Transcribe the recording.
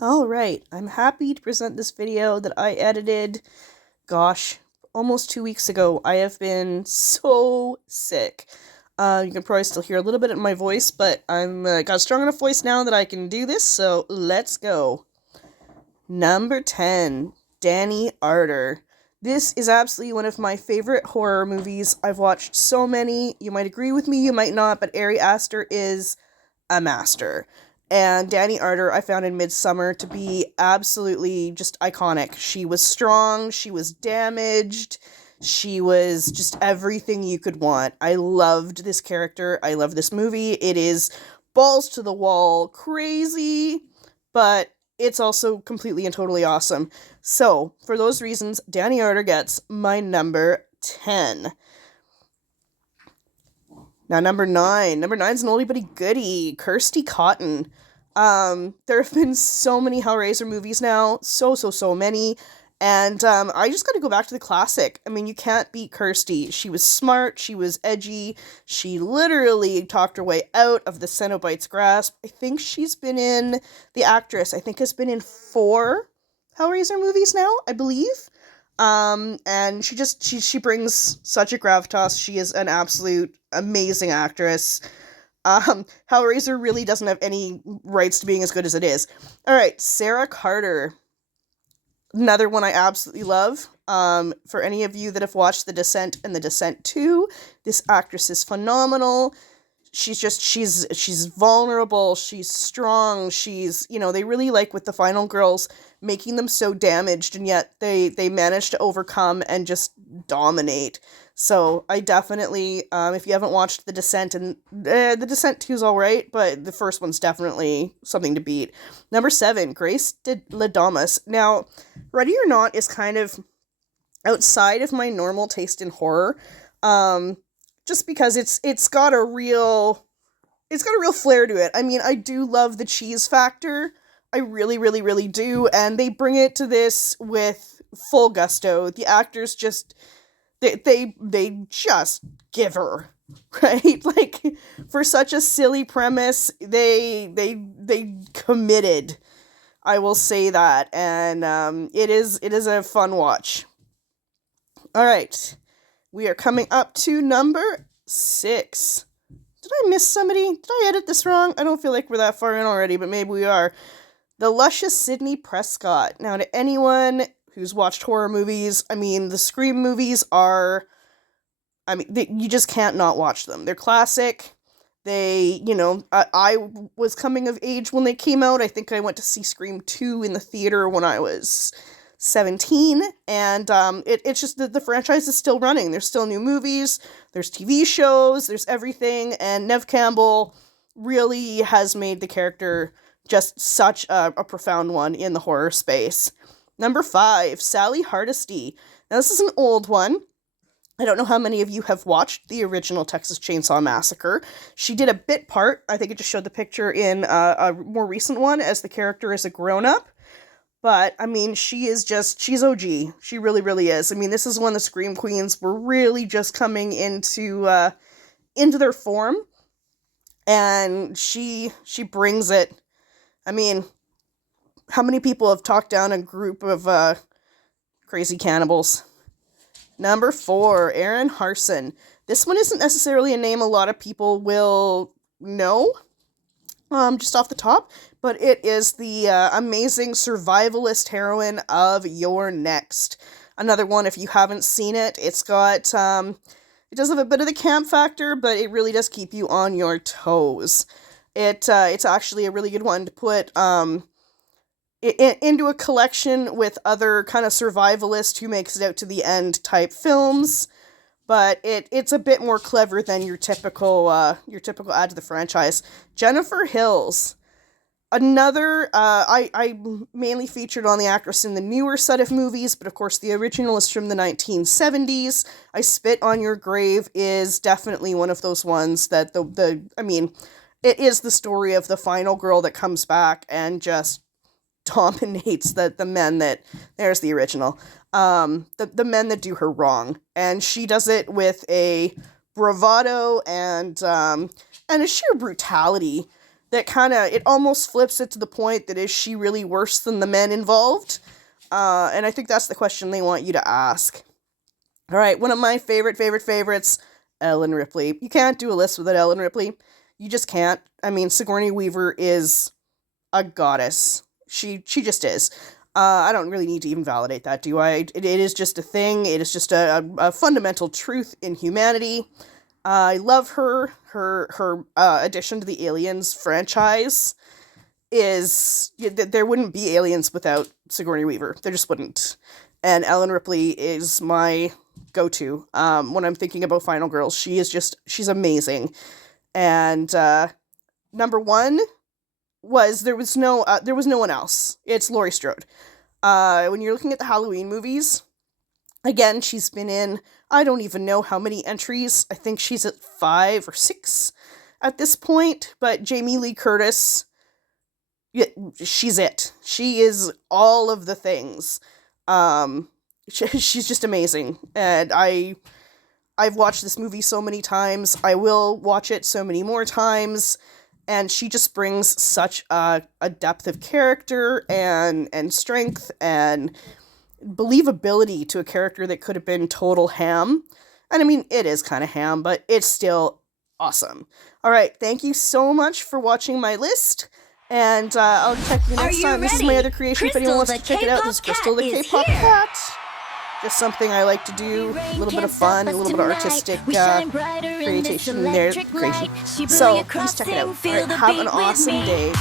Alright, I'm happy to present this video that I edited, gosh, almost 2 weeks ago. I have been so sick. You can probably still hear a little bit of my voice, but I'm got a strong enough voice now that I can do this, so let's go. Number 10, Danny Arter. This is absolutely one of my favorite horror movies. I've watched so many. You might agree with me, you might not, but Ari Aster is a master. And Danny Arter, I found in Midsummer to be absolutely just iconic. She was strong, she was damaged, she was just everything you could want. I loved this character, I love this movie. It is balls to the wall crazy, but it's also completely and totally awesome. So, for those reasons, Danny Arter gets my number 10. Now, number 9. Number 9 is an oldie but a goodie. Kirsty Cotton. There have been so many Hellraiser movies now. So many. And I just gotta go back to the classic. I mean, you can't beat Kirsty. She was smart. She was edgy. She literally talked her way out of the Cenobite's grasp. I think she's been in... The actress, I think, has been in 4 Hellraiser movies now, I believe. And she brings such a gravitas. She is an absolute amazing actress. Hellraiser really doesn't have any rights to being as good as it is. Alright, Sarah Carter. Another one I absolutely love. For any of you that have watched The Descent and The Descent 2, this actress is phenomenal. She's vulnerable, she's strong, they really like with the final girls making them so damaged, and yet they manage to overcome and just dominate. So I definitely, if you haven't watched The Descent, and The Descent 2 is alright, but the first one's definitely something to beat. Number 7, Grace de Ladamas. Now, Ready or Not is kind of outside of my normal taste in horror. Just because it's got a real flair to it. I mean, I do love the cheese factor. I really do, and they bring it to this with full gusto. The actors just they just give her, right? Like, for such a silly premise, they committed. I will say that, and it is a fun watch. All right. We are coming up to number 6. Did I miss somebody? Did I edit this wrong? I don't feel like we're that far in already, but maybe we are. The luscious Sidney Prescott. Now, to anyone who's watched horror movies, I mean, the Scream movies are... you just can't not watch them. They're classic. I was coming of age when they came out. I think I went to see Scream 2 in the theater when I was 17, and it's just that the franchise is still running. There's still new movies, there's TV shows, there's everything, and Neve Campbell really has made the character just such a profound one in the horror space. Number 5, Sally Hardesty. Now, this is an old one. I don't know how many of you have watched the original Texas Chainsaw Massacre. She did a bit part, I think it just showed the picture in a more recent one, as the character is a grown-up. But, I mean, she's OG. She really is. I mean, this is when the Scream Queens were really just coming into their form. And she brings it. I mean, how many people have talked down a group of crazy cannibals? Number 4, Aaron Harson. This one isn't necessarily a name a lot of people will know, just off the top, but it is the amazing survivalist heroine of You're Next. Another one, if you haven't seen it, it's got, it does have a bit of the camp factor, but it really does keep you on your toes. It's actually a really good one to put, into a collection with other kind of survivalist who makes it out to the end type films, but it's a bit more clever than your typical add to the franchise. Jennifer Hills. Another, I mainly featured on the actress in the newer set of movies, but of course the original is from the 1970s. I Spit on Your Grave is definitely one of those ones that it is the story of the final girl that comes back and just dominates the men that... There's the original. The men that do her wrong. And she does it with a bravado and a sheer brutality that it almost flips it to the point that is she really worse than the men involved? And I think that's the question they want you to ask. All right, one of my favorites, Ellen Ripley. You can't do a list without Ellen Ripley. You just can't. I mean, Sigourney Weaver is a goddess. She just is. I don't really need to even validate that, do I? It is just a thing. It is just a fundamental truth in humanity. I love her. Her addition to the Aliens franchise there wouldn't be Aliens without Sigourney Weaver. There just wouldn't. And Ellen Ripley is my go-to when I'm thinking about Final Girls. She's amazing. And number one was there was no one else. It's Laurie Strode. When you're looking at the Halloween movies, again, she's been in, I don't even know how many entries. I think she's at 5 or 6 at this point. But Jamie Lee Curtis, she's it. She is all of the things. She's just amazing. And I've watched this movie so many times. I will watch it so many more times. And she just brings such a depth of character and strength and believability to a character that could have been total ham. And I mean, it is kind of ham, but it's still awesome. All right, thank you so much for watching my list. And I'll check you next time. This is my other creation. If anyone wants to check it out, this is Crystal the K-pop cat. Just something I like to do, a little bit of fun, a little bit of artistic creation in there. So please check it out. All right, have an awesome day.